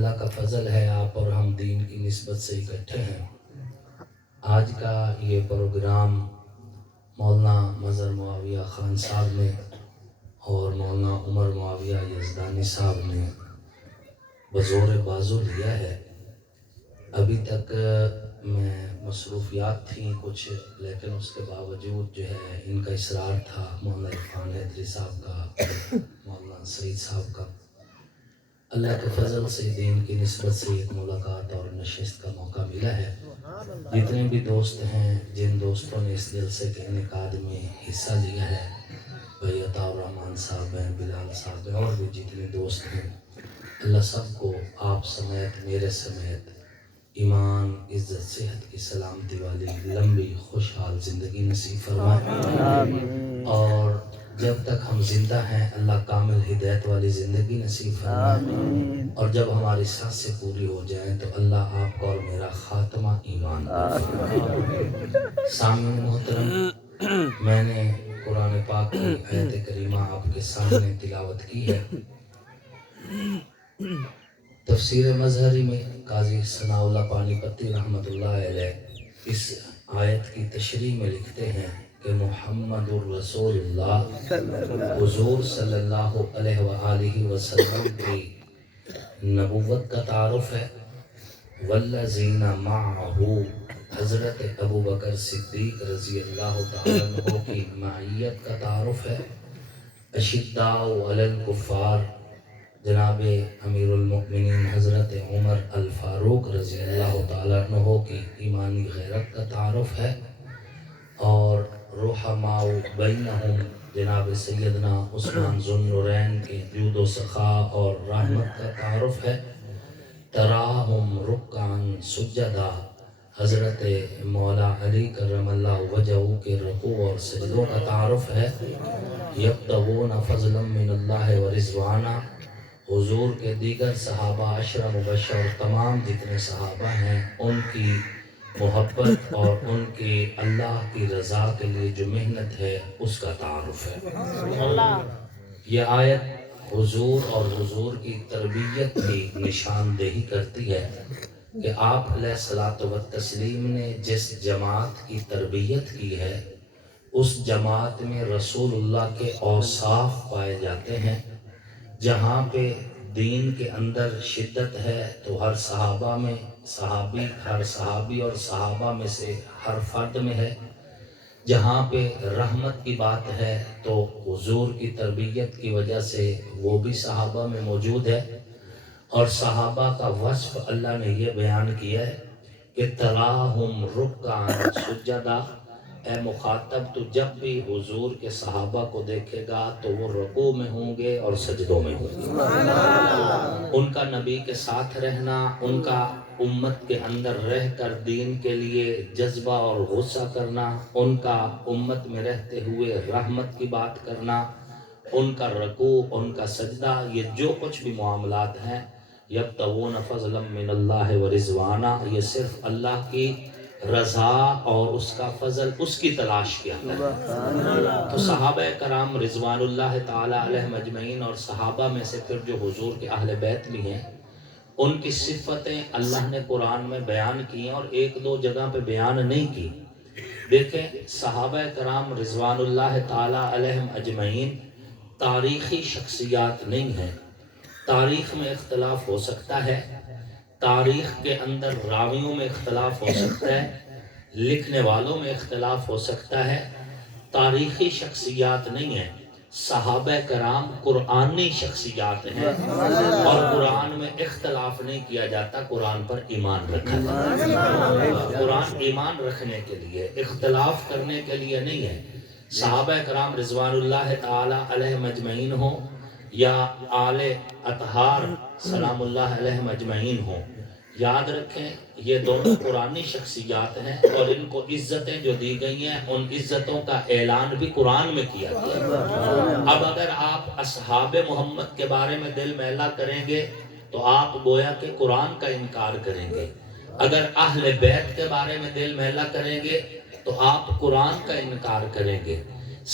اللہ کا فضل ہے آپ اور ہم دین کی نسبت سے اکٹھے ہیں۔ آج کا یہ پروگرام مولانا مظہر معاویہ خان صاحب نے اور مولانا عمر معاویہ یزدانی صاحب نے بزور بازو لیا ہے۔ ابھی تک میں مصروفیات تھیں کچھ، لیکن اس کے باوجود جو ہے ان کا اصرار تھا، مولانا عرفان حیدری صاحب کا، مولانا سعید صاحب کا۔ اللہ کے فضل سے دین کی نسبت سے ایک ملاقات اور نشست کا موقع ملا ہے۔ جتنے بھی دوست ہیں، جن دوستوں نے اس جلسے کے انعقاد میں حصہ لیا ہے، بھائی عطا الرحمن صاحب ہیں، بلال صاحب ہیں، اور بھی جتنے دوست ہیں، اللہ سب کو آپ سمیت میرے سمیت ایمان، عزت، صحت کی سلامتی والی لمبی خوشحال زندگی نصیب فرمائے، اور جب تک ہم زندہ ہیں اللہ کامل ہدایت والی زندگی نصیب فرمائے، اور جب ہماری سانسیں پوری ہو جائیں تو اللہ آپ کا اور میرا خاتمہ ایمان پر فرمائے۔ سامعین محترم، میں نے قرآن پاک کی آیت کریمہ آپ کے سامنے تلاوت کی ہے۔ تفسیر مظہری میں قاضی ثناء اللہ پانی پتی رحمۃ اللہ علیہ اس آیت کی تشریح میں لکھتے ہیں کہ محمد الرسول اللہ حضور صلی اللہ علیہ وآلہ وسلم کی نبوت کا تعارف ہے، والذین معہ حضرت ابو بکر صدیق رضی اللہ تعالیٰ عنہ کی معیت کا تعارف ہے، اشداء علی الکفار جناب امیر المؤمنین حضرت عمر الفاروق رضی اللہ تعالیٰ عنہ کی ایمانی غیرت کا تعارف ہے، اور رحماء بینہم جناب سیدنا عثمان ذو النورین کے جود و سخا اور رحمت کا تعارف ہے، تراہم رکعاً سجدا حضرت مولا علی کرم اللہ وجہہ کے رکوع اور سجدوں کا تعارف ہے، یبتغون فضلا من اللہ ورضوانا حضور کے دیگر صحابہ عشرہ مبشر اور تمام جتنے صحابہ ہیں ان کی محبت اور ان کی اللہ کی رضا کے لیے جو محنت ہے اس کا تعارف ہے۔ یہ آیت حضور اور حضور کی تربیت کی نشاندہی کرتی ہے کہ آپ علیہ الصلوۃ والتسلیم نے جس جماعت کی تربیت کی ہے اس جماعت میں رسول اللہ کے اوصاف پائے جاتے ہیں۔ جہاں پہ دین کے اندر شدت ہے تو ہر صحابی اور صحابہ میں سے ہر فرد میں ہے۔ جہاں پہ رحمت کی بات ہے تو حضور کی تربیت کی وجہ سے وہ بھی صحابہ میں موجود ہے، اور صحابہ کا وصف اللہ نے یہ بیان کیا ہے کہ تراہم رکعاً سجدا، اے مخاطب تو جب بھی حضور کے صحابہ کو دیکھے گا تو وہ رکوع میں ہوں گے اور سجدوں میں ہوں گے۔ ان کا نبی کے ساتھ رہنا، ان کا امت کے اندر رہ کر دین کے لیے جذبہ اور غصہ کرنا، ان کا امت میں رہتے ہوئے رحمت کی بات کرنا، ان کا رکوع، ان کا سجدہ، یہ جو کچھ بھی معاملات ہیں، یبتغون فضلا من اللہ ورضوانا، یہ صرف اللہ کی رضا اور اس کا فضل، اس کی تلاش کیا ہے۔ تو صحابہ کرام رضوان اللہ تعالی علیہم اجمعین اور صحابہ میں سے پھر جو حضور کے اہل بیت بھی ہیں، ان کی صفتیں اللہ نے قرآن میں بیان کی ہیں اور ایک دو جگہ پہ بیان نہیں کی۔ دیکھیں صحابہ کرام رضوان اللہ تعالی علیہم اجمعین تاریخی شخصیات نہیں ہیں۔ تاریخ میں اختلاف ہو سکتا ہے، تاریخ کے اندر راویوں میں اختلاف ہو سکتا ہے، لکھنے والوں میں اختلاف ہو سکتا ہے، تاریخی شخصیات نہیں ہیں۔ صحابہ کرام قرآنی شخصیات ہیں، اور قرآن میں اختلاف نہیں کیا جاتا، قرآن پر ایمان رکھا جاتا۔ قرآن ایمان رکھنے کے لیے، اختلاف کرنے کے لیے نہیں ہے۔ صحابہ کرام رضوان اللہ تعالی علیہم اجمعین ہوں یا آل اطہار سلام اللہ علیہم اجمعین ہوں، یاد رکھیں یہ دونوں قرآنی شخصیات ہیں، اور ان کو عزتیں جو دی گئی ہیں ان عزتوں کا اعلان بھی قرآن میں کیا گیا۔ اب اگر آپ اصحاب محمد کے بارے میں دل میلا کریں گے تو آپ گویا کہ قرآن کا انکار کریں گے، اگر اہل بیت کے بارے میں دل میلا کریں گے تو آپ قرآن کا انکار کریں گے۔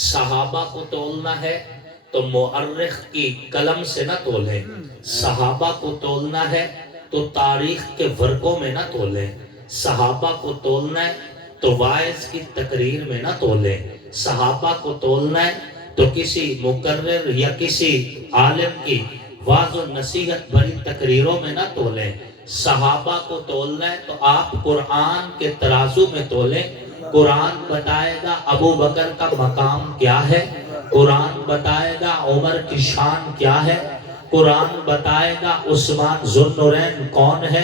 صحابہ کو تولنا ہے تو مؤرخ کی قلم سے نہ تولیں، صحابہ کو تولنا ہے تو تاریخ کے ورقوں میں نہ تولیں. صحابہ کو تولنا ہے تو واعظ کی تقریر میں نہ تولیں. صحابہ کو تولنا ہے تو کسی مقرر یا کسی عالم کی واعظ و نصیحت بھری تقریروں میں نہ تولیں. صحابہ کو تولنا ہے تو آپ قرآن کے ترازو میں تولیں. قرآن بتائے گا ابو بکر کا مقام کیا ہے، قرآن بتائے گا عمر کی شان کیا ہے، قرآن بتائے گا عثمان ذو النورین کون ہے،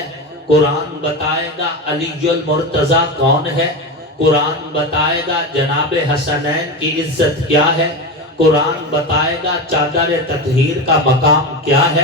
قرآن بتائے گا علی المرتضیٰ کون ہے، قرآن بتائے گا جناب حسنین کی عزت کیا ہے، قرآن بتائے گا چادر تطہیر کا مقام کیا ہے،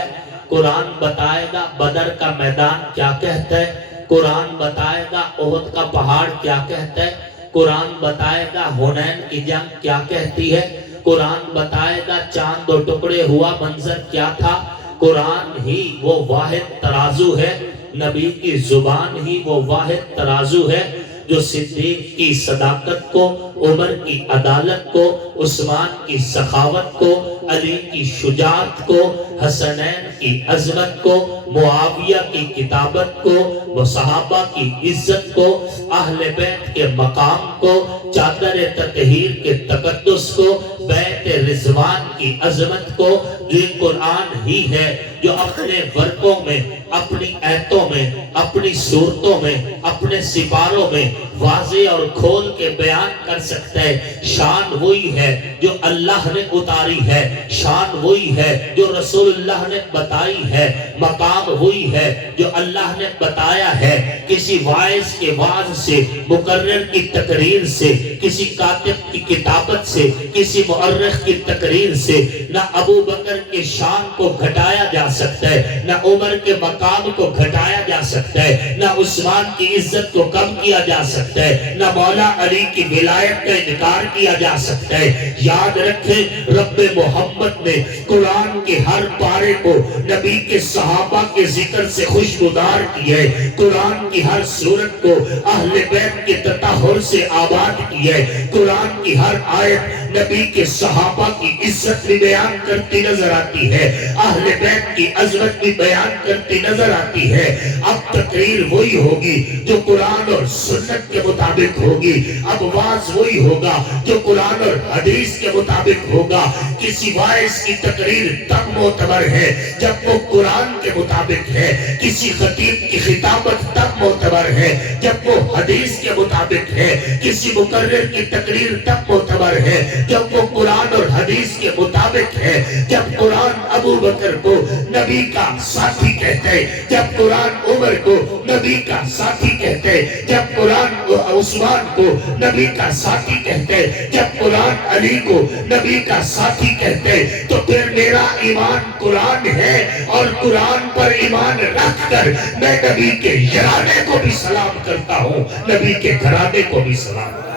قرآن بتائے گا بدر کا میدان کیا کہتا ہے، قرآن بتائے گا احد کا پہاڑ کیا کہتا ہے، قرآن بتائے گا حنین کی جنگ کیا کہتی ہے، قرآن بتائے گا چاند دو ٹکڑے ہوا منظر کیا تھا. قرآن ہی وہ واحد ترازو ہے، نبی کی زبان ہی وہ واحد ترازو ہے جو صدیق کی صداقت کو، عمر کی عدالت کو، عثمان کی سخاوت کو، علی کی شجاعت کو، حسنین کی عظمت کو، معاویہ کی کتابت کو، صحابہ کی عزت کو، اہل بیت کے مقام کو، چادر تطہیر کے تقدس کو، بیت رضوان کی عظمت کو. جو قرآن ہی ہے جو اپنے ورقوں میں، اپنی ایتوں میں، اپنی صورتوں میں، اپنے سپاروں میں واضح اور کھول کے بیان کر سکتا ہے. شان وہی ہے جو اللہ نے اتاری ہے، شان وہی ہے جو رسول اللہ نے بتائی ہے، مقام وہی ہے جو اللہ نے بتایا ہے. کسی واعظ کے واعظ سے، مقرر کی تقریر سے، کسی کاتب کی کتابت سے، کسی مؤرخ کی تقریر سے نہ ابو بکر کے شان کو گھٹایا جا سکتا ہے، نہ عمر کے مقام کو گھٹایا جا سکتا ہے، نہ عثمان کی عزت کو کم کیا جا سکتا ہے، نہ مولا علی کی ولایت کا انکار کیا جا سکتا ہے. یاد رکھیں رب محمد نے قرآن کے ہر پارے کو نبی کے صحابہ کے ذکر سے خوشگوار کیا ہے. قرآن کی ہر سورت کو اہل بیت کے تطہر سے آباد کیا ہے. قرآن کی ہر آیت نبی کے صحابہ کی عزت بھی بیان کرتی نظر آتی ہے، اہل بیت کی عظمت بھی بیان کرتی نظر آتی ہے. اب تقریر وہی ہوگی جو قرآن اور سنت کے مطابق ہوگی. اب واعظ وہی ہوگا جو قرآن اور حدیث کے مطابق ہوگا. کسی واعظ کی تقریر تب معتبر ہے جب وہ قرآن کے مطابق ہے، کسی خطیب کی خطابت تب معتبر ہے جب وہ حدیث کے مطابق ہے، کسی مقرر کی تقریر تب معتبر ہے جب وہ قرآن اور حدیث کے مطابق ہے. جب قرآن ابو بکر کو نبی کا ساتھی کہتے ہیں، جب قرآن عمر کو نبی کا ساتھی کہتے ہیں، جب قرآن عثمان کو نبی کا ساتھی کہتے ہیں، جب قرآن علی کو نبی کا ساتھی کہتے ہیں، تو پھر میرا ایمان قرآن ہے اور قرآن پر ایمان رکھ کر میں نبی کے یرانے کو بھی سلام کرتا ہوں، نبی کے گھرانے کو بھی سلام کرتا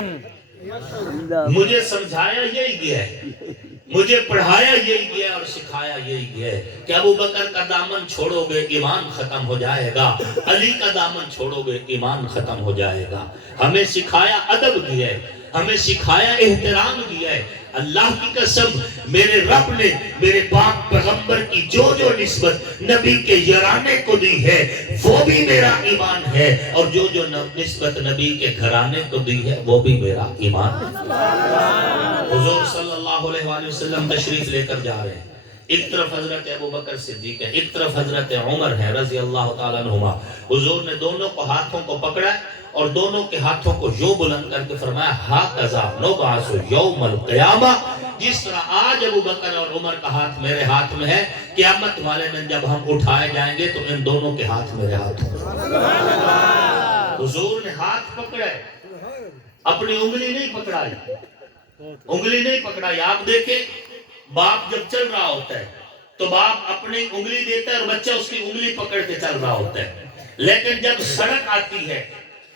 ہوں. مجھے سمجھایا یہی گیا ہے، مجھے پڑھایا یہی گیا ہے اور سکھایا یہی گیا ہے کہ ابو بکر کا دامن چھوڑو گے ایمان ختم ہو جائے گا، علی کا دامن چھوڑو گے ایمان ختم ہو جائے گا. ہمیں سکھایا ادب دیا ہے، ہمیں سکھایا احترام دیا ہے. اللہ کی قسم میرے رب نے میرے پاک پیغمبر کی جو جو نسبت نبی کے یرانے کو دی ہے وہ بھی میرا ایمان ہے، اور جو جو نسبت نبی کے گھرانے کو دی ہے وہ بھی میرا ایمان ہے. حضور صلی اللہ علیہ وآلہ وسلم تشریف لے کر جا رہے ہیں. ایک طرف حضرت ابو بکر صدیق ہے، ایک طرف حضرت عمر ہے رضی اللہ تعالیٰ عنہما. حضور نے دونوں کو ہاتھوں کو پکڑا اور دونوں کے ہاتھوں کو یوں بلند کر کے فرمایا ہاکذا نبعث یوم القیامہ. جس طرح آج ابو بکر اور عمر کا ہاتھ میرے ہاتھ میں ہے، قیامت والے دن جب ہم اٹھائے جائیں گے تو ان دونوں کے ہاتھ میرے ہاتھ میں. حضور نے ہاتھ پکڑے، اپنی انگلی نہیں پکڑائی، انگلی نہیں پکڑائی. آپ دیکھیں باپ جب چل رہا ہوتا ہے تو باپ اپنی انگلی دیتا ہے اور بچہ اس کی انگلی پکڑ کے چل رہا ہوتا ہے. لیکن جب سڑک آتی ہے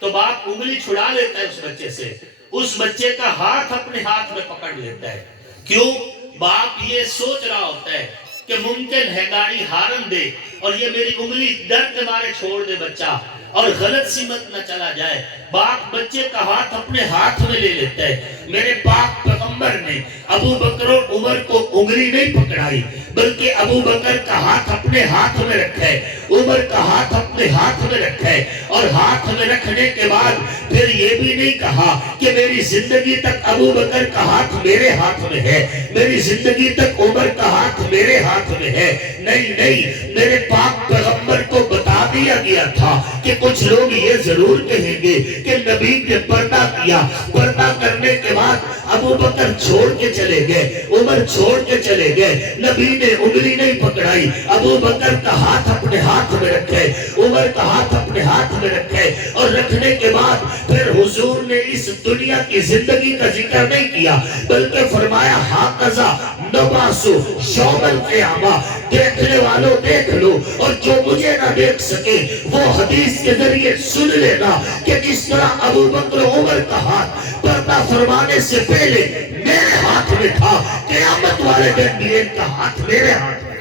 تو باپ انگلی چھڑا لیتا ہے اس بچے سے، اس بچے کا ہاتھ اپنے ہاتھ میں پکڑ لیتا ہے. کیوں؟ باپ یہ سوچ رہا ہوتا ہے کہ ممکن ہے گاڑی ہارن دے اور یہ میری انگلی درد کے مارے چھوڑ دے بچہ اور غلط سمت نہ چلا جائے. باپ بچے کا ہاتھ اپنے ہاتھ میں لے لیتا ہے. میرے پاک پیغمبر نے ابو بکر اور عمر کو انگلی نہیں پکڑائی بلکہ ابو بکر کا ہاتھ اپنے ہاتھ میں رکھا ہے، عمر کا ہاتھ اپنے ہاتھ میں رکھا ہے، اور ہاتھ میں رکھنے کے بعد پھر یہ بھی نہیں کہا کہ میری زندگی تک ابو بکر کا ہاتھ میرے ہاتھ میں ہے، میری زندگی تک عمر کا ہاتھ میرے ہاتھ میں ہے. نہیں، میرے پاک پیغمبر کو بتا دیا گیا تھا کہ کچھ لوگ یہ ضرور کہیں گے کہ نبی نے پردہ کیا، پردہ کرنے کے بعد ابو بکر چھوڑ کے چلے گئے، عمر چھوڑ کے چلے گئے، نبی نے انگلی نہیں پکڑائی. ابو بکر کا ہاتھ اپنے ہاتھ میں رکھے، عمر کا ہاتھ اپنے ہاتھ میں رکھے، اور رکھنے کے بعد پھر حضور نے اس دنیا کی زندگی کا ذکر نہیں کیا، بلکہ فرمایا ہاکذا نبعث یوم القیامہ. دیکھنے والوں دیکھ لو، اور جو مجھے نہ دیکھ سکے وہ حدیث کے ذریعے سن لینا کہ جس طرح ابو بکر و عمر کا ہاتھ پردہ فرمانے سے پہلے میرے ہاتھ میں تھا، قیامت والے دن بھی ان کا ہاتھ میرے ہاتھ میں.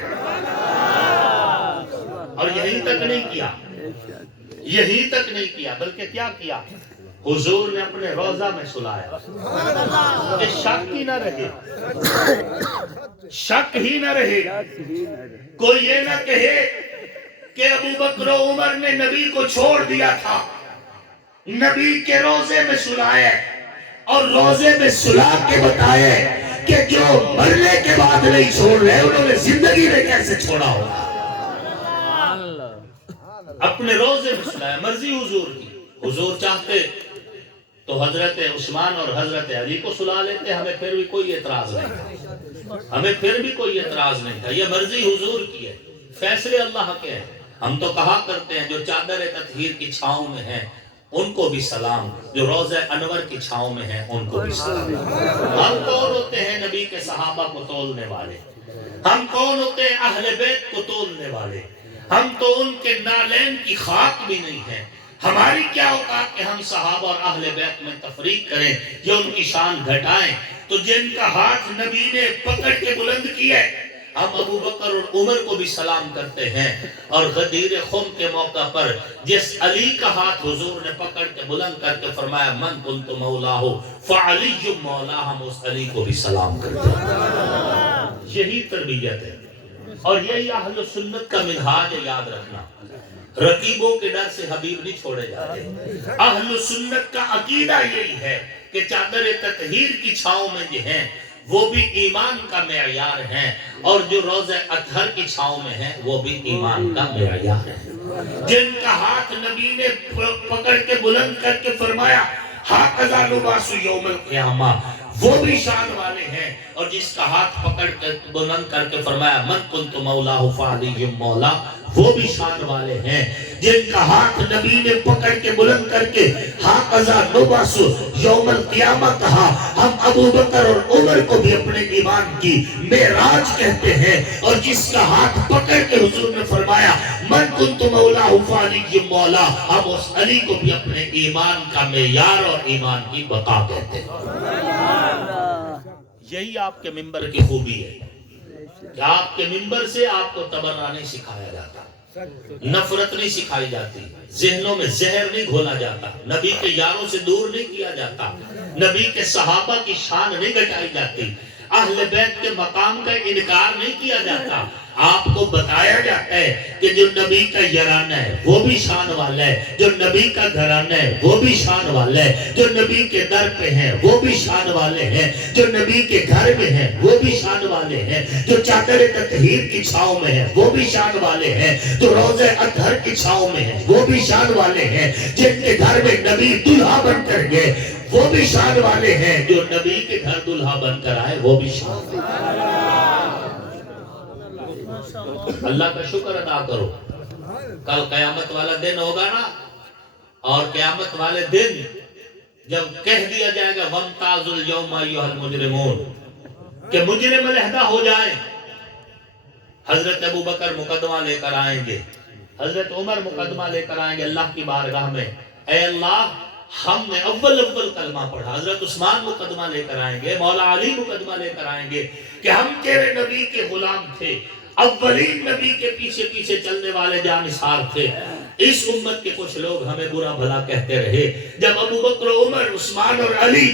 اور یہی تک نہیں کیا، یہی تک نہیں کیا، بلکہ کیا کیا؟ حضور نے اپنے روضہ میں سلایا کہ شک ہی نہ رہے، شک ہی نہ رہے، کوئی یہ نہ کہے کہ ابو بکر و عمر نے نبی کو چھوڑ دیا تھا. نبی کے روضے میں سلایا اور روضے میں سلا کے بتایا کہ جو مرنے کے بعد نہیں چھوڑ رہے انہوں نے زندگی میں کیسے چھوڑا ہوگا. اپنے روضے میں سلایا، مرضی حضور کی. حضور چاہتے تو حضرت عثمان اور حضرت علی کو سلا لیتے، ہمیں پھر بھی کوئی اعتراض نہیں تھا، ہمیں پھر بھی کوئی اعتراض نہیں تھا. یہ مرضی حضور کی ہے، فیصلے اللہ کے ہیں. ہم تو کہا کرتے ہیں جو چادر تطہیر کی چھاؤں میں ہیں ان کو بھی سلام، جو روضہ انور کی چھاؤں میں ہیں ان کو بھی سلام. ہم کون ہوتے ہیں نبی کے صحابہ کو تولنے والے؟ ہم کون ہوتے ہیں اہل بیت کو تولنے والے؟ ہم تو ان کے نالین کی خاک بھی نہیں ہیں. ہماری کیا اوقات کہ ہم صحابہ اور اہل بیت میں تفریق کریں یا ان کی شان گھٹائیں؟ تو جن کا ہاتھ نبی نے پکڑ کے بلند کیا ہے، ہم ابو بکر اور عمر کو بھی سلام کرتے ہیں. اور غدیر خم کے موقع پر جس علی کا ہاتھ حضور نے پکڑ کے بلند کر کے فرمایا من کنت مولاہ فعلی مولا، ہم اس علی کو بھی سلام کرتے ہیں. یہی تربیت ہے اور یہی اہل سنت کا منہاج ہے. یاد رکھنا، رقیبوں کے ڈر سے حبیب نہیں چھوڑے جاتے. اہل سنت کا عقیدہ یہی ہے کہ چادر تطہیر کی چھاؤں میں جو ہیں وہ بھی ایمان کا معیار ہیں، اور جو روضہ اطہر کی چھاؤں میں ہیں وہ بھی ایمان کا معیار ہے. جن کا ہاتھ نبی نے پکڑ کے بلند کر کے فرمایا ہاکذا نبعث یوم القیامہ، وہ بھی شان والے ہیں. اور جس کا ہاتھ پکڑ کر بلند کر کے فرمایا من کنت مولاہ فعلی مولا، وہ بھی شان والے ہیں. جن کا ہاتھ نبی نے پکڑ کے بلند کر کے ہاکذا نبعث یوم القیامہ کہا، ہم ابو بکر اور عمر کو بھی اپنے ایمان کی معراج کہتے ہیں. اور جس کا ہاتھ پکڑ کے حضور نے فرمایا من کنت مولاہ فعلی مولا، ہم اس علی کو بھی اپنے ایمان کا معیار اور ایمان کی بقا کہتے ہیں. یہی آپ کے منبر کی خوبی ہے کہ آپ کے منبر سے آپ کو تبرہ نہیں سکھایا جاتا، نفرت نہیں سکھائی جاتی، ذہنوں میں زہر نہیں گھولا جاتا، نبی کے یاروں سے دور نہیں کیا جاتا، نبی کے صحابہ کی شان نہیں گھٹائی جاتی، اہل بیت کے مقام کا انکار نہیں کیا جاتا. آپ کو بتایا جاتا ہے کہ جو نبی کا یارانہ ہے وہ بھی شان والا ہے، جو نبی کا گھرانہ ہے وہ بھی شان والا ہے، جو نبی کے در پہ ہیں وہ بھی شان والے ہیں، جو نبی کے گھر میں ہیں وہ بھی شان والے ہیں، جو چادر تطہیر کی چھاؤں میں ہیں وہ بھی شان والے ہیں، جو روضہ اطہر کی چھاؤں میں ہیں وہ بھی شان والے ہیں، جن کے گھر میں نبی دلہا بن کر گئے وہ بھی شان والے ہیں، جو نبی کے گھر دلہا بن کر آئے وہ بھی شان والے ہیں. اللہ کا شکر ادا کرو. کل قیامت والا دن ہوگا نا، اور قیامت والے دن جب کہہ دیا جائے گا وَامْتَازُوا الْيَوْمَ أَيُّهَا الْمُجْرِمُونَ کہ مجرم علیحدہ ہو جائیں، حضرت ابو بکر مقدمہ لے کر آئیں گے، حضرت عمر مقدمہ لے کر آئیں گے اللہ کی بارگاہ میں، اے اللہ ہم نے اول کلمہ پڑھا. حضرت عثمان مقدمہ لے کر آئیں گے، مولا علی مقدمہ لے کر آئیں گے کہ ہم تیرے نبی کے غلام تھے، اولین نبی کے پیچھے پیچھے چلنے والے جانثار تھے. اس امت کے کچھ لوگ ہمیں برا بھلا کہتے رہے. جب ابو بکر، عمر، عثمان اور علی،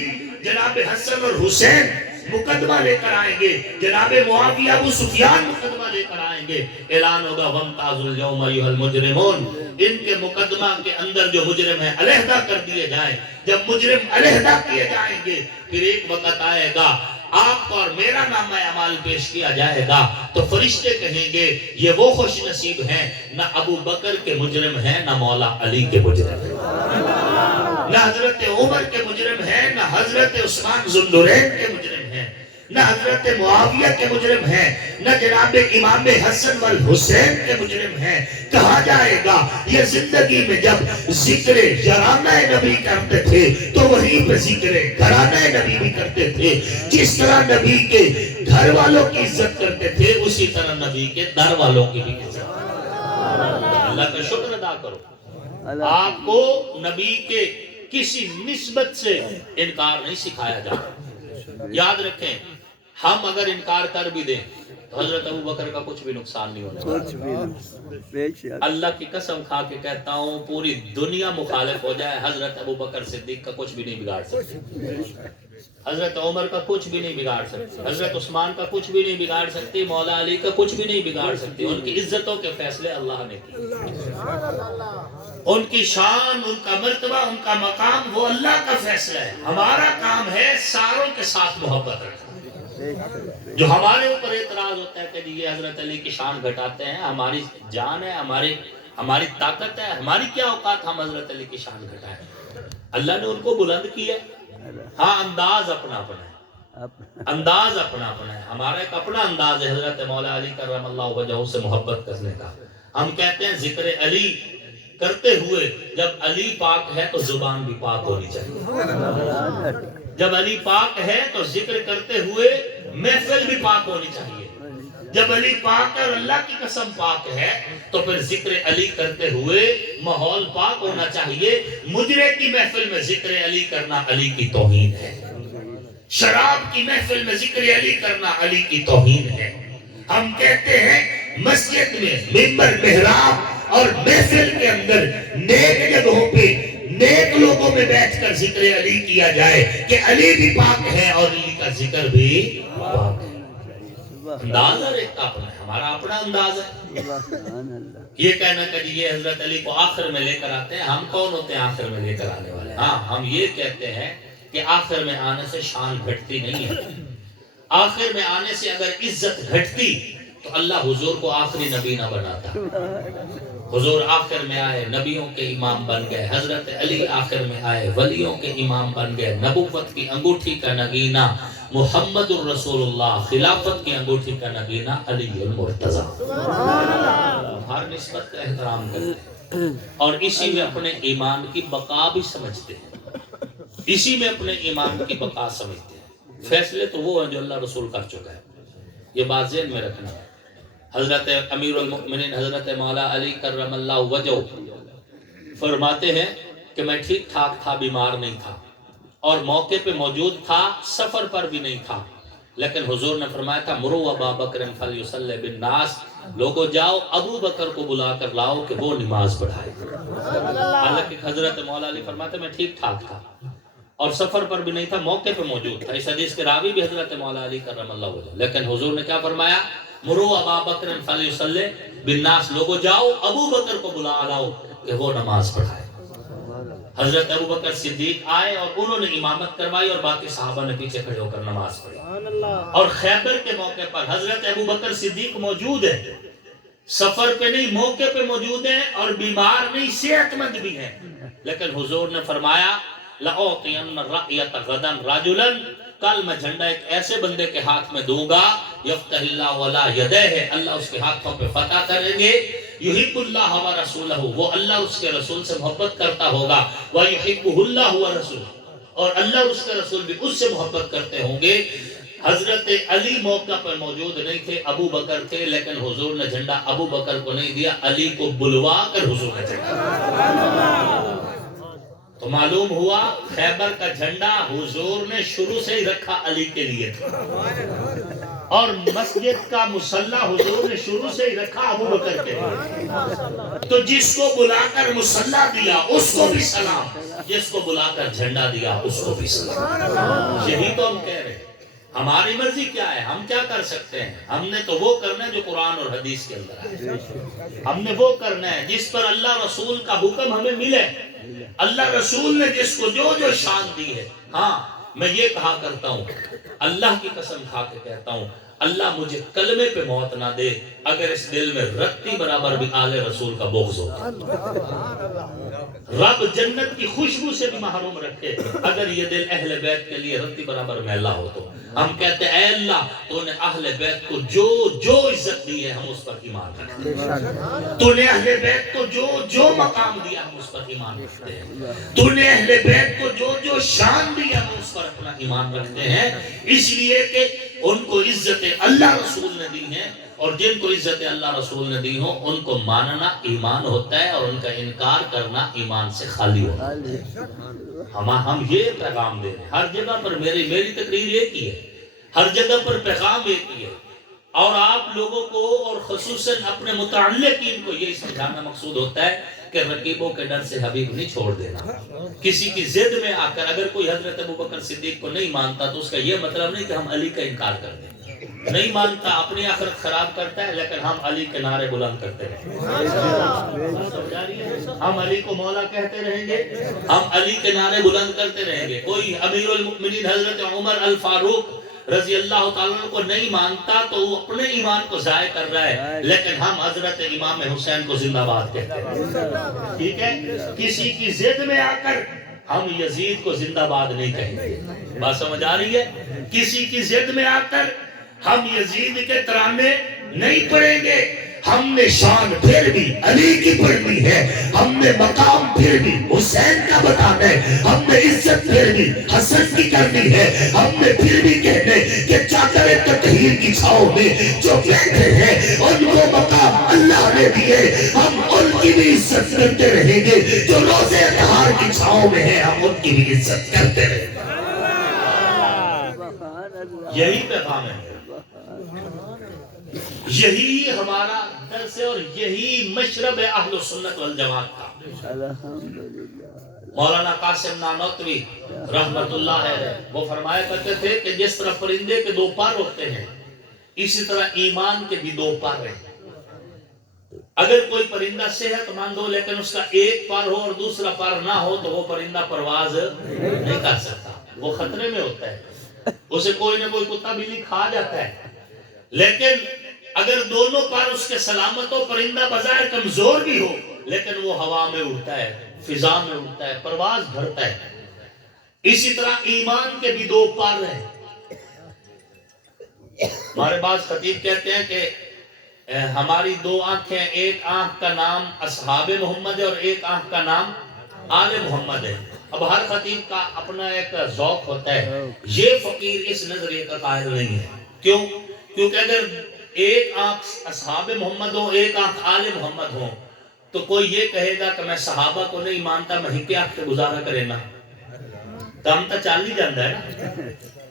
جناب حسن اور حسین مقدمہ لے کر آئیں گے، جناب معاویہ ابو سفیان مقدمہ لے کر آئیں گے، اعلان ہوگا وَامْتَازُوا الْيَوْمَ أَيُّهَا الْمُجْرِمُونَ، ان کے مقدمہ کے اندر جو مجرم ہیں علیحدہ کر دیے جائیں۔ جب مجرم علیحدہ کیے جائیں گے پھر ایک وقت آئے گا آپ کو اور میرا نامہ اعمال پیش کیا جائے گا تو فرشتے کہیں گے یہ وہ خوش نصیب ہیں نہ ابو بکر کے مجرم ہیں نہ مولا علی کے مجرم ہیں، نہ حضرت عمر کے مجرم ہیں نہ حضرت عثمان ذو النورین کے مجرم ہیں، نہ حضرت معاویہ کے مجرم ہیں، نہ جناب امام حسن والحسین کے مجرم ہیں۔ کہا جائے گا یہ زندگی میں جب ذکر یارانہ نبی کرتے تھے تو وہیں پہ ذکر گھرانہ نبی بھی کرتے تھے، جس طرح نبی کے گھر والوں کی عزت کرتے تھے اسی طرح نبی کے در والوں کی بھی عزت۔ اللہ کا شکر ادا کرو، آپ کو نبی کے کسی نسبت سے انکار نہیں سکھایا جاتا۔ یاد رکھیں ہم اگر انکار کر بھی دیں تو حضرت ابو بکر کا کچھ بھی نقصان نہیں ہونے، اللہ کی قسم کھا کے کہتا ہوں پوری دنیا مخالف ہو جائے حضرت ابو بکر صدیق کا کچھ بھی نہیں بگاڑ سکتی، حضرت عمر کا کچھ بھی نہیں بگاڑ سکتی، حضرت عثمان کا کچھ بھی نہیں بگاڑ سکتی، مولا علی کا کچھ بھی نہیں بگاڑ سکتی۔ ان کی عزتوں کے فیصلے اللہ نے کیے، ان کی شان، ان کا مرتبہ، ان کا مقام وہ اللہ کا فیصلہ ہے۔ ہمارا کام ہے ساروں کے ساتھ محبت رکھنا۔ جو ہمارے اوپر اعتراض ہوتا ہے کہ یہ حضرت علی کی شان گھٹاتے ہیں، ہماری جان ہے، ہماری طاقت ہے، ہماری کیا اوقات ہم حضرت علی کی شان گھٹائیں؟ اللہ نے ان کو بلند کیا ہے، ہاں انداز اپنا اپنا ہے، انداز اپنا اپنا ہے۔ ہمارا ایک اپنا انداز ہے حضرت مولا علی کرم اللہ وجہہ سے محبت کرنے کا۔ ہم کہتے ہیں ذکر علی کرتے ہوئے جب علی پاک ہے تو زبان بھی پاک ہونی چاہیے، جب علی پاک ہے تو ذکر کرتے ہوئے محفل بھی پاک ہونی چاہیے، جب علی پاک اور اللہ کی قسم پاک ہے تو پھر ذکر علی کرتے ہوئے ماحول پاک ہونا چاہیے۔ مجرے کی محفل میں ذکر علی کرنا علی کی توہین ہے، شراب کی محفل میں ذکر علی کرنا علی کی توہین ہے۔ ہم کہتے ہیں مسجد میں منبر، محراب اور محفل کے اندر نیک جگہوں پہ نیک لوگوں میں بیٹھ کر ذکر علی کیا جائے کہ علی بھی پاک ہے اور علی کا ذکر بھی پاک ہے۔ انداز ہر ایک کا اپنا ہے، ہمارا اپنا انداز ہے۔ یہ کہنا کہ یہ حضرت علی کو آخر میں لے کر آتے ہیں، ہم کون ہوتے ہیں آخر میں لے کر آنے والے؟ ہاں ہم یہ کہتے ہیں کہ آخر میں آنے سے شان گھٹتی نہیں ہے، آخر میں آنے سے اگر عزت گھٹتی تو اللہ حضور کو آخری نبی نہ بناتا۔ حضور آخر میں آئے نبیوں کے امام بن گئے، حضرت علی آخر میں آئے ولیوں کے امام بن گئے، نبوت کی انگوٹھی کا نگینہ محمد الرسول اللہ، خلافت کی انگوٹھی کا نگینہ علی المرتضیٰ۔ ہر نسبت کا احترام کرتے ہیں اور اسی میں اپنے ایمان کی بقا بھی سمجھتے ہیں، اسی میں اپنے ایمان کی بقا سمجھتے ہیں۔ فیصلے تو وہ ہیں جو اللہ رسول کر چکا ہے، یہ بات ذہن میں رکھنا ہے۔ حضرت امیر المؤمنین حضرت مولا علی کرم اللہ وجہہ فرماتے ہیں کہ میں ٹھیک ٹھاک تھا، بیمار نہیں تھا اور موقع پہ موجود تھا، سفر پر بھی نہیں تھا، لیکن حضور نے فرمایا تھا مرو ابا بکر فلیصلی بالناس، لوگوں جاؤ ابو بکر کو بلا کر لاؤ کہ وہ نماز پڑھائے۔ حالانکہ حضرت مولا علی فرماتے ہیں میں ٹھیک ٹھاک تھا اور سفر پر بھی نہیں تھا، موقع پہ موجود تھا۔ اس حدیث کے راوی بھی حضرت مولا علی کرم اللہ وجہہ، لیکن حضور نے کیا فرمایا؟ مرو ابا بکر فلیصلی بالناس، لوگوں جاؤ ابو بکر کو بلا لاؤ کہ وہ نماز پڑھائے۔ حضرت ابو بکر صدیق آئے اور انہوں نے امامت کروائی اور باقی صحابہ نے پیچھے کھڑے ہو کر نماز پڑھی۔ اور خیبر کے موقع پر حضرت ابو بکر صدیق موجود ہے، سفر پہ نہیں موقع پہ موجود ہیں اور بیمار نہیں، صحت مند بھی ہیں، لیکن حضور نے فرمایا لَأُعْطِيَنَّ الرَّأْيَةَ غَدًا رَجُلًا، کل میں جھنڈا ایک ایسے بندے کے ہاتھ میں دوں گا یفتح اللہ ولا یدیہ، اللہ اس کے ہاتھوں پہ فتح کریں گے، یحب اللہ و رسولہ، وہ اللہ اس کے رسول سے محبت کرتا ہوگا، ویحبہ اللہ و رسولہ، اور اللہ اس کے رسول بھی اس سے محبت کرتے ہوں گے۔ حضرت علی موقع پر موجود نہیں تھے، ابو بکر تھے، لیکن حضور نے جھنڈا ابو بکر کو نہیں دیا، علی کو بلوا کر حضور نے جھنڈا۔ تو معلوم ہوا خیبر کا جھنڈا حضور نے شروع سے ہی رکھا علی کے لیے تھا، اور مسجد کا مصلی حضور نے شروع سے ہی رکھا ابو بکر کے لیے۔ تو جس کو بلا کر مصلی دیا اس کو بھی سلام، جس کو بلا کر جھنڈا دیا اس کو بھی سلام۔ یہی تو ہم کہہ رہے ہیں ہماری مرضی کیا ہے؟ ہم کیا کر سکتے ہیں؟ ہم نے تو وہ کرنا ہے جو قرآن اور حدیث کے اندر ہے. ہم نے وہ کرنا ہے جس پر اللہ رسول کا حکم ہمیں ملے. اللہ رسول نے جس کو جو جو شان دی ہے. ہاں میں یہ کہا کرتا ہوں، اللہ کی قسم کھا کے کہتا ہوں، اللہ مجھے کلمے پہ موت نہ دے اگر اس دل میں رتی برابر بھی آل رسول کا بغض ہوگا. رب جنت کی خوشبو سے بھی محروم رکھے اگر یہ دل اہل بیت کے لیے رتی برابر میلا ہو. تو ہم کہتے ہیں اے اللہ تو نے اہل بیت کو جو جو عزت دی ہے ہم اس پر ایمان رکھتے ہیں. تو نے اہل بیت کو جو جو مقام دیا ہم اس پر ایمان رکھتے ہیں. تو نے اہل بیت کو جو جو شان دی ہم اس پر اپنا ایمان رکھتے ہیں، اس لیے کہ ان کو عزت اللہ رسول نے دی ہے، اور جن کو عزت اللہ رسول نے دی ہو ان کو ماننا ایمان ہوتا ہے اور ان کا انکار کرنا ایمان سے خالی ہوتا ہے. ہم یہ پیغام دے رہے ہیں. ہر جگہ پر میری تقریر ایک ہی ہے، ہر جگہ پر پیغام ایک ہی ہے، اور آپ لوگوں کو اور خصوصاً اپنے متعلقین کو یہ سمجھانا مقصود ہوتا ہے کہ رقیبوں کے ڈر سے حبیب نہیں چھوڑ دینا. کسی کی ضد میں آ کر اگر کوئی حضرت ابوبکر صدیق کو نہیں مانتا تو اس کا یہ مطلب نہیں کہ ہم علی کا انکار کر دیں. نہیں مانتا، اپنی آخرت خراب کرتا ہے، لیکن ہم علی کے نعرے بلند کرتے رہیں گے. ہم علی کو مولا کہتے رہیں گے، ہم علی کے نعرے بلند کرتے رہیں گے. کوئی امیر المؤمنین حضرت عمر الفاروق رضی اللہ تعالیٰ عنہ کو نہیں مانتا تو وہ اپنے ایمان کو ضائع کر رہا ہے، لیکن ہم حضرت امام حسین کو زندہ باد کہتے ہیں. ٹھیک ہے، کسی کی ضد میں آ کر ہم یزید کو زندہ باد نہیں کہیں گے. بات سمجھ آ رہی ہے؟ کسی کی ضد میں آ کر ہم یزید کے ترانے نہیں پڑھیں گے. ہم نے شان پھر بھی علی کی پڑھنی ہے، ہم نے مقام پھر بھی حسین کا بتانا ہے، ہم نے عزت پھر بھی حسن کی کرنی ہے. ہم نے پھر بھی کہنے کہ چادر تطہیر کی چھاؤں میں جو بیٹھے ہیں ان کو مقام اللہ نے دیے، ہم ان کی بھی عزت کرتے رہیں گے. جو روزے اطہار کی چھاؤں میں ہیں ہم ان کی بھی عزت کرتے رہیں گے. یہی پیغام ہے، یہی ہمارا درس ہے، اور یہی مشرب اہل سنت والجماعت کا. مولانا قاسم نانوتوی رحمت اللہ ہے وہ فرمایا کرتے تھے کہ جس طرح پرندے کے دو پر ہوتے ہیں اسی طرح ایمان کے بھی دو پر ہیں. اگر کوئی پرندہ صحت مند ہو لیکن اس کا ایک پر ہو اور دوسرا پر نہ ہو تو وہ پرندہ پرواز نہیں کر سکتا، وہ خطرے میں ہوتا ہے. اسے کوئی نہ کوئی کتا بلی کھا جاتا ہے. لیکن اگر دونوں پر اس کے سلامت ہو، پرندہ بظاہر کمزور بھی ہو لیکن وہ ہوا میں اڑتا ہے، فضا میں اڑتا ہے، پرواز بھرتا ہے. اسی طرح ایمان کے بھی دو پر ہیں. ہمارے بعض خطیب کہتے ہیں کہ ہماری دو آنکھیں، ایک آنکھ کا نام اصحاب محمد ہے اور ایک آنکھ کا نام آل محمد ہے. اب ہر خطیب کا اپنا ایک ذوق ہوتا ہے. یہ فقیر اس نظریے کا قائل نہیں ہے. کیوں؟ کیونکہ اگر ایک آنکھ اصحاب محمد ہو، ایک آنکھ آل محمد ہو، تو کوئی یہ کہے گا کہ میں صحابہ کو نہیں مانتا، میں ہی کیا کے گزارا کرے نا. کام تو چل ہی جاتا ہے نا.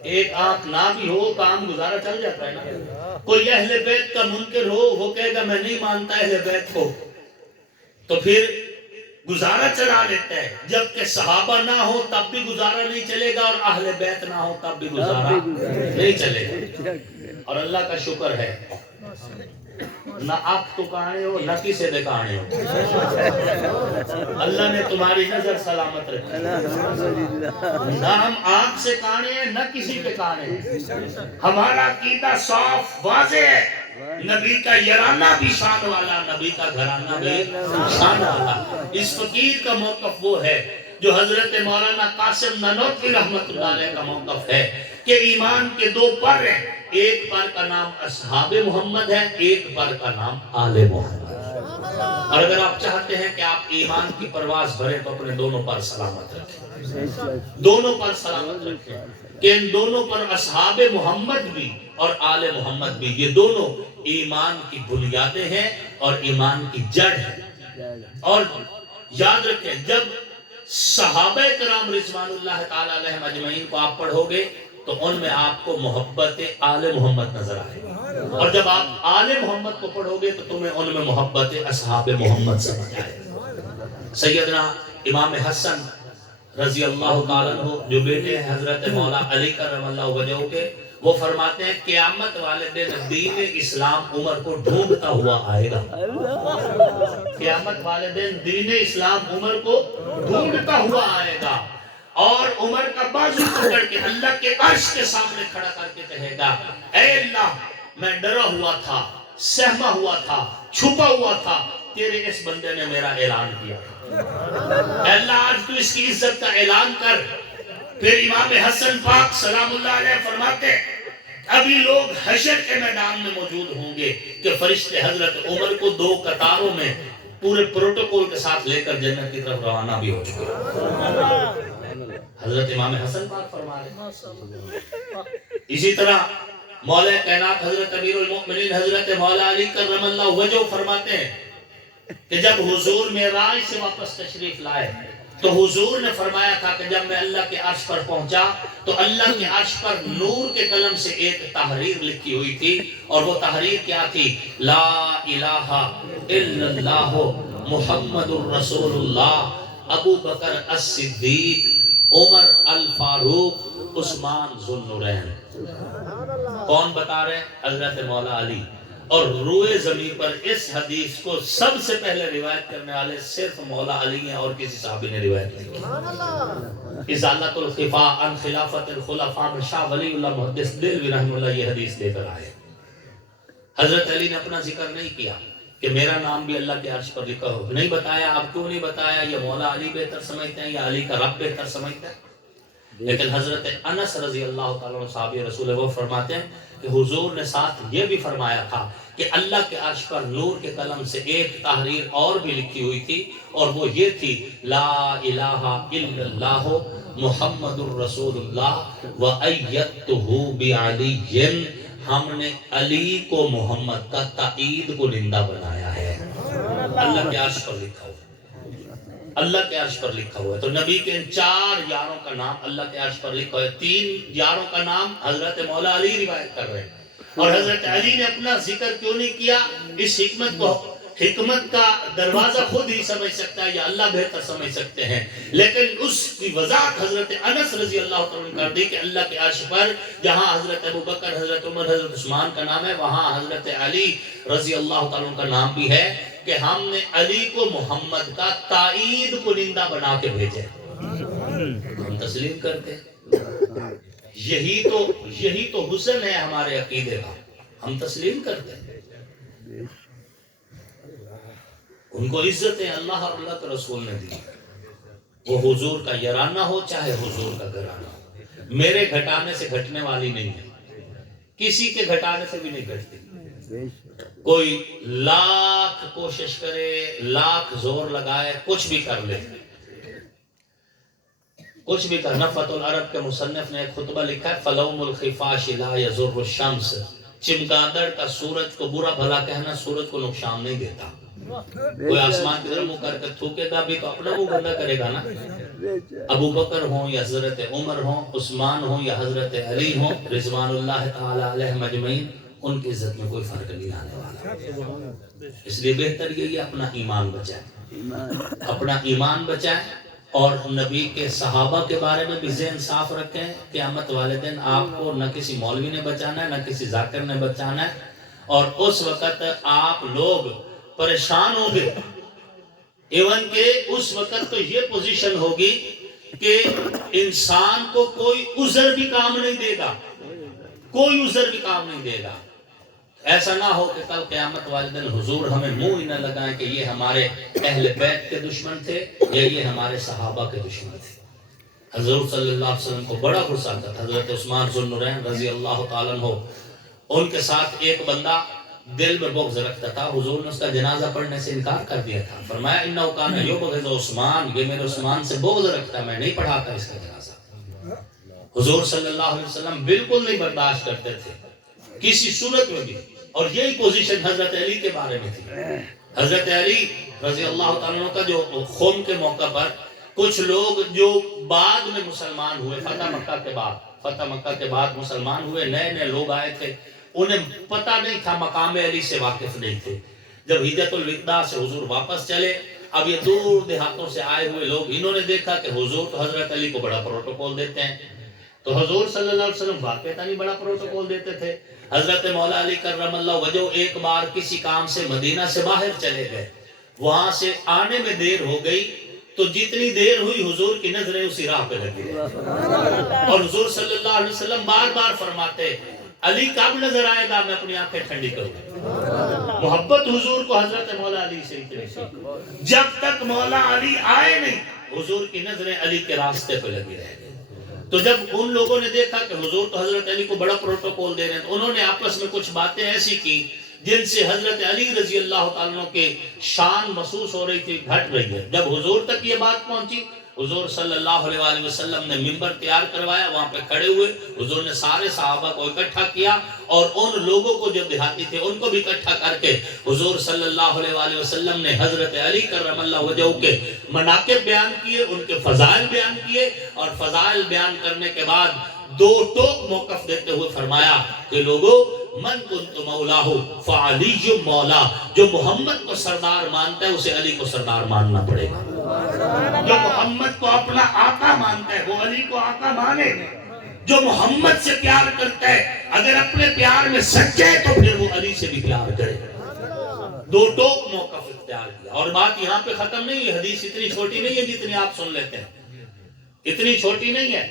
ایک آنکھ نہ بھی ہو کام گزارا چل جاتا ہے نا. کوئی اہل بیت کا منکر ہو، وہ کہے گا میں نہیں مانتا اہل بیت کو، تو پھر گزارا چلا لیتا ہے. جبکہ صحابہ نہ ہو تب بھی گزارا نہیں چلے گا، اور اہل بیت نہ ہو تب بھی گزارا نہیں چلے گا. اور اللہ کا شکر ہے نہ آپ تو کہانے ہو نہ کسی دے کہانے ہو. اللہ نے تمہاری نظر سلامت رکھی. نہ ہم آنکھ سے کہانے ہیں نہ کسی کے کہانے ہیں. ہمارا عقیدہ صاف واضح ہے. نبی کا یارانہ بھی شان والا، نبی کا گھرانہ بھی شان والا. اس فقیر کا موقف وہ ہے جو حضرت مولانا قاسم نانوتوی رحمت اللہ علیہ کا موقف ہے کہ ایمان کے دو پر ہیں. ایک پر کا نام اصحاب محمد ہے، ایک پر کا نام آل محمد. اور اگر آپ چاہتے ہیں کہ آپ ایمان کی پرواز بھریں تو اپنے دونوں پر سلامت رکھیں، دونوں پر سلامت رکھیں کہ ان دونوں پر اصحاب محمد بھی اور آل محمد بھی، یہ دونوں ایمان کی بنیادیں ہیں اور ایمان کی جڑ ہے. اور یاد رکھیں جب صحابہ کرام رضوان اللہ تعالی علیہم اجمعین کو آپ پڑھو گے تو ان میں آپ کو محبت آل محمد نظر آئے گی، اور جب آپ آل محمد کو پڑھو گے تو تمہیں ان میں محبت اصحاب محمد سمجھ آئے گی. سیدنا امام حسن رضی اللہ تعالیٰ عنہ جو بیٹے ہیں حضرت مولا علی کرم اللہ وجہہ کے، وہ فرماتے ہیں قیامت والے دن دین اسلام عمر کو ڈھونڈتا ہوا آئے گا. قیامت والے دن دین اسلام عمر کو ڈھونڈتا ہوا آئے گا اور عمر کا بازو پکڑ کے اللہ کے عرش کے سامنے کھڑا کر کے کہے گا اے اللہ میں ڈرا ہوا تھا, سہما ہوا تھا, چھپا ہوا تھا, تیرے اس بندے نے میرا اعلان کیا. اے اللہ آج تو اس کی عزت کا اعلان کر. پھر امام حسن پاک سلام اللہ علیہ فرماتے ابھی لوگ حشر کے میدان میں موجود ہوں گے کہ فرشتے حضرت عمر کو 2 قطاروں میں پورے پروٹوکول کے ساتھ لے کر جنت کی طرف روانہ بھی ہو چکے. حضرت امام حسن پاک فرما رہے. اسی طرح مولا کائنات حضرت امیر المؤمنین حضرت مولا علی کرم اللہ وجہ فرماتے ہیں کہ جب حضور معراج سے واپس تشریف لائے تو حضور نے فرمایا تھا کہ جب میں اللہ کے عرش پر پہنچا تو اللہ کے عرش پر نور کے قلم سے ایک تحریر لکھی ہوئی تھی اور وہ تحریر کیا تھی؟ لا الہ الا اللہ محمد الرسول اللہ ابو بکر الصدیق عمر الفاروق عثمان ذو النورین. کون بتا رہے ہیں؟ حضرت مولا علی. اور روئے زمین پر اس حدیث کو سب سے پہلے روایت کرنے والے صرف مولا علی ہیں اور کسی صحابی نے روایت نہیں کی. ازالۃ الخفاء عن خلافت الخلفاء میں شاہ ولی اللہ محدث دہلوی رحمہ اللہ یہ حدیث لے کر آئے. حضرت علی نے اپنا ذکر نہیں کیا کہ میرا نام بھی اللہ کے عرش پر لکھا ہو, نہیں بتایا. آپ کیوں نہیں بتایا؟ یہ مولا علی بہتر سمجھتے ہیں یا علی کا رب بہتر سمجھتا ہے؟ لیکن حضرت انس رضی اللہ تعالیٰ عنہ صحابی رسول وہ فرماتے ہیں کہ حضور نے ساتھ یہ بھی فرمایا تھا کہ اللہ کے عرش پر نور کے قلم سے ایک تحریر اور بھی لکھی ہوئی تھی اور وہ یہ تھی لا الہ الا اللہ محمد الرسول اللہ وَأَيَّدْتُهُ بِعَلِيٍّ. ہم نے علی کو محمد کا تائید کو نندا بنایا ہے. اللہ کے عرش پر لکھا ہوا ہے, اللہ کے عرش پر لکھا ہوا ہے. تو نبی کے ان 4 یاروں کا نام اللہ کے عرش پر لکھا ہوا ہے. 3 یاروں کا نام حضرت مولا علی روایت کر رہے ہیں. اور حضرت علی نے اپنا ذکر کیوں نہیں کیا؟ اس حکمت کو, حکمت کا دروازہ خود ہی سمجھ سکتا ہے یا اللہ بہتر سمجھ سکتے ہیں, لیکن اس کی وضاحت حضرت انس رضی اللہ تعالیٰ کر دی کہ اللہ کے عرش پر جہاں حضرت ابو بکر, حضرت عمر, حضرت عثمان کا نام ہے وہاں حضرت علی رضی اللہ تعالیٰ کا نام بھی ہے کہ ہم نے علی کو محمد کا تائید کو نندا بنا کے بھیجے. ہم تسلیم کرتے. یہی تو حسن ہے ہمارے عقیدے کا, ہم تسلیم کرتے ہیں. ان کو عزتیں اللہ اور اللہ کے رسول نے دی. وہ حضور کا یارانہ ہو چاہے حضور کا گھرانہ ہو, میرے گھٹانے سے گھٹنے والی نہیں ہے, کسی کے گھٹانے سے بھی نہیں گھٹتی. کوئی لاکھ کوشش کرے, لاکھ زور لگائے, کچھ بھی کر لے, کچھ بھی کرنا. فتح العرب کے مصنف نے ایک خطبہ لکھا ہے فلوم الخفاش لا یضر الشمس. چمگادڑ کا سورج کو برا بھلا کہنا سورج کو نقصان نہیں دیتا. کوئی آسمان کی طرف منہ کر کے تھوکے گا بھی تو اپنا منہ گندا کرے گا نا. ابو بکر ہوں یا حضرت عمر ہوں, عثمان ہوں یا حضرت علی ہوں رضوان اللہ تعالی علیہ مجمعین, ان کی عزت میں کوئی فرق نہیں آنے والا. اس لیے بہتر یہ اپنا ایمان بچائیں, اپنا ایمان بچائیں اور نبی کے صحابہ کے بارے میں بھی ذہن صاف رکھیں. قیامت والے دن آپ کو نہ کسی مولوی نے بچانا ہے نہ کسی ذاکر نے بچانا ہے, اور اس وقت آپ لوگ پریشان ہوں گے. ایون کہ اس وقت تو یہ پوزیشن ہوگی کہ انسان کو کوئی عذر بھی کام نہیں دے گا, کوئی عذر بھی کام نہیں دے گا. ایسا نہ ہو کہ کل قیامت والے دن حضور ہمیں منہ ہی نہ لگائیں کہ یہ ہمارے اہل بیت کے دشمن تھے یا یہ ہمارے صحابہ کے دشمن تھے. حضور صلی اللہ علیہ وسلم کو بڑا غصہ آتا تھا. حضرت عثمان ذو النورین رضی اللہ تعالیٰ عنہ, ان کے ساتھ ایک بندہ دل میں بغض رکھتا تھا. حضور نے اس کا جنازہ پڑھنے سے انکار کر دیا تھا. فرمایا انہ کان یبغض عثمان, یہ میرے عثمان سے بغض رکھتا ہے, میں نہیں پڑھاتا اس کا جنازہ. حضور صلی اللہ علیہ وسلم بالکل نہیں برداشت کرتے تھے کسی صورت میں بھی. اور یہی پوزیشن حضرت علی کے بارے میں تھی. حضرت علی رضی اللہ تعالیٰ کا جو خم کے موقع پر کچھ لوگ جو بعد میں مسلمان ہوئے, فتح مکہ کے بعد مسلمان ہوئے, نئے نئے لوگ آئے تھے, انہیں پتہ نہیں تھا, مقام علی سے واقف نہیں تھے. جب ہجرت الوداع سے حضور واپس چلے, اب یہ دور دیہاتوں سے آئے ہوئے لوگ, انہوں نے دیکھا کہ حضور تو حضرت علی کو بڑا پروٹوکول دیتے ہیں, تو حضور صلی اللہ علیہ وسلم واقعہ نہیں بڑا پروٹوکول دیتے تھے. حضرت مولا علی کرم اللہ وجہ ایک بار کسی کام سے مدینہ سے باہر چلے گئے, وہاں سے آنے میں دیر ہو گئی, تو جتنی دیر ہوئی حضور کی نظریں اسی راہ پہ لگی رہی, اور حضور صلی اللہ علیہ وسلم بار بار فرماتے علی کب نظر آئے گا, میں اپنی آنکھیں ٹھنڈی کروں. محبت حضور کو حضرت مولا علی سے اتنی سی, جب تک مولا علی آئے نہیں حضور کی نظریں علی کے راستے پہ لگی رہ گئی. تو جب ان لوگوں نے دیکھا کہ حضور تو حضرت علی کو بڑا پروٹوکول دے رہے ہیں, تو انہوں نے آپس میں کچھ باتیں ایسی کی جن سے حضرت علی رضی اللہ تعالیٰ کے شان محسوس ہو رہی تھی گھٹ رہی ہے. جب حضور تک یہ بات پہنچی, حضور صلی اللہ علیہ وسلم نے منبر تیار کروایا, وہاں پہ کھڑے ہوئے, حضور نے سارے صحابہ کو اکٹھا کیا, اور ان لوگوں کو جو دیہاتی تھے ان کو بھی اکٹھا کر کے حضور صلی اللہ علیہ وسلم نے حضرت علی کرم اللہ وجہہ کے مناقب بیان کیے, ان کے فضائل بیان کیے, اور فضائل بیان کرنے کے بعد دو ٹوک موقف دیتے ہوئے فرمایا کہ لوگوں, من کنت مولاہ فعلی مولا, جو محمد کو سردار مانتا ہے اسے علی کو سردار ماننا پڑے گا. جو محمد کو اپنا آقا مانتا ہے وہ علی کو آقا مانے. جو محمد سے پیار کرتا ہے اگر اپنے پیار میں سچے ہے تو پھر وہ علی سے بھی پیار کرے. دو ٹوک موقف اختیار کیا. اور بات یہاں پہ ختم نہیں ہے, حدیث اتنی چھوٹی نہیں ہے جتنی آپ سن لیتے ہیں, اتنی چھوٹی نہیں ہے.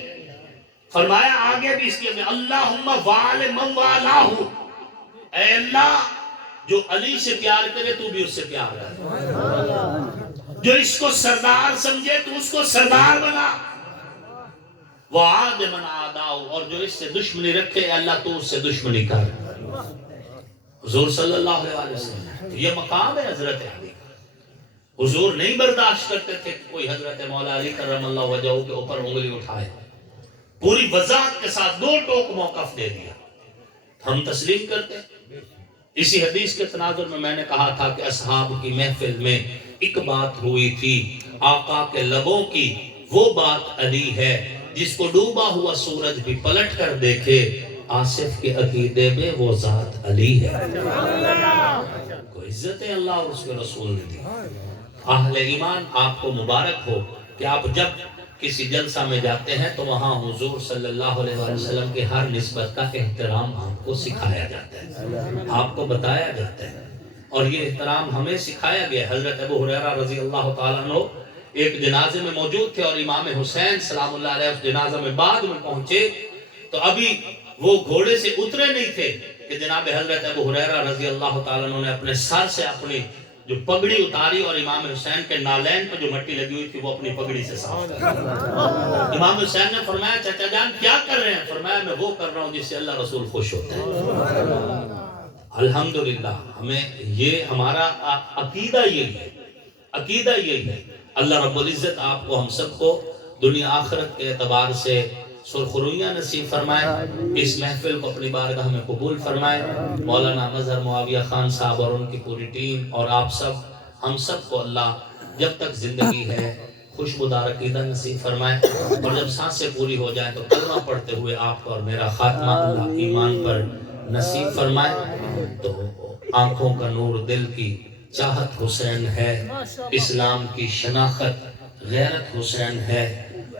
فرمایا آگے بھی اس کے میں اللہم وال من والاہو, اے اللہ جو علی سے پیار کرے تو بھی اس سے پیار کر, جو اس کو سردار سمجھے تو اس کو سردار بنا. وعاد من عاداؤ, اور جو اس سے دشمنی رکھے اللہ تو اس سے دشمنی کر. حضور صلی اللہ علیہ وسلم, یہ مقام ہے حضرت علی کا. حضور نہیں برداشت کرتے تھے کہ کوئی حضرت مولا علی کرم اللہ وجہہ کے اوپر انگلی اٹھائے. پوری وضاحت کے ساتھ دو ٹوک موقف دے دیا, ہم تسلیم کرتے ہیں. اسی حدیث کے تناظر میں نے کہا تھا کہ اصحاب کی محفل میں ایک بات ہوئی تھی, آقا کے لبوں کی وہ بات علی ہے جس کو ڈوبا ہوا سورج بھی پلٹ کر دیکھے, آصف کے عقیدے میں وہ ذات علی ہے. کو عزت اللہ اور اس کے رسول نے دی. اہل ایمان آپ کو مبارک ہو کہ آپ جب کسی جلسہ میں جاتے ہیں تو وہاں حضور صلی اللہ علیہ وسلم کے ہر نسبت کا احترام آپ کو سکھایا جاتا ہے, آپ کو بتایا جاتا ہے, اور یہ احترام ہمیں سکھایا گیا. حضرت ابو ہریرہ رضی اللہ تعالیٰ عنہ ایک جنازے میں موجود تھے, اور امام حسین سلام اللہ علیہ اس جنازہ میں بعد میں پہنچے, تو ابھی وہ گھوڑے سے اترے نہیں تھے کہ جناب حضرت ابو ہریرہ رضی اللہ تعالیٰ عنہ نے اپنے سر سے اپنی جو پگڑی اتاری, اور امام حسین کے نالین پہ جو مٹی لگی ہوئی تھی وہ اپنی پگڑی سے صاف کر. امام حسین نے فرمایا چچا جان کیا کر رہے ہیں؟ فرمایا میں وہ کر رہا ہوں جس سے اللہ رسول خوش ہوتے ہیں. الحمدللہ ہمیں یہ ہمارا عقیدہ یہی ہے, عقیدہ یہی ہے. اللہ رب العزت آپ کو ہم سب کو دنیا آخرت کے اعتبار سے سرخرویاں نصیب فرمائے, اس محفل کو اپنی بارگاہ میں قبول فرمائے. مولانا مظہر معاویہ خان صاحب اور ان کی پوری ٹیم اور آپ سب ہم سب کو اللہ جب تک زندگی ہے خوشبودار عقیدہ نصیب فرمائے, اور جب سانسیں پوری ہو جائیں تو کلمہ پڑھتے ہوئے آپ کو اور میرا خاتمہ اللہ ایمان پر نصیب فرمائے. تو آنکھوں کا نور دل کی چاہت حسین ہے, اسلام کی شناخت غیرت حسین ہے,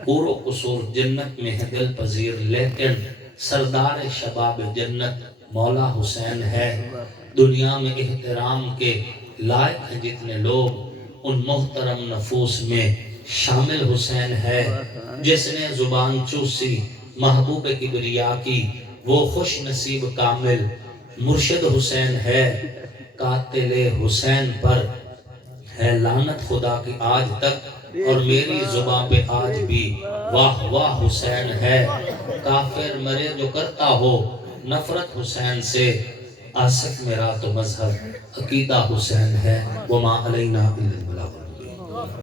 پور و قصور جنت میں ہے دل پذیر, لیکن سردار شباب جنت مولا حسین ہے. دنیا میں احترام کے لائق ہیں جتنے لوگ, ان محترم نفوس میں شامل حسین ہے. جس نے زبان چوسی محبوب کبریا کی وہ خوش نصیب کامل مرشد حسین ہے. قاتل حسین پر ہے لعنت خدا کی آج تک, اور میری زبان پہ آج بھی واہ واہ حسین ہے. کافر مرے جو کرتا ہو نفرت حسین سے, آصف میرا تو مذہب عقیدہ حسین ہے. وما علینا الا البلاغ.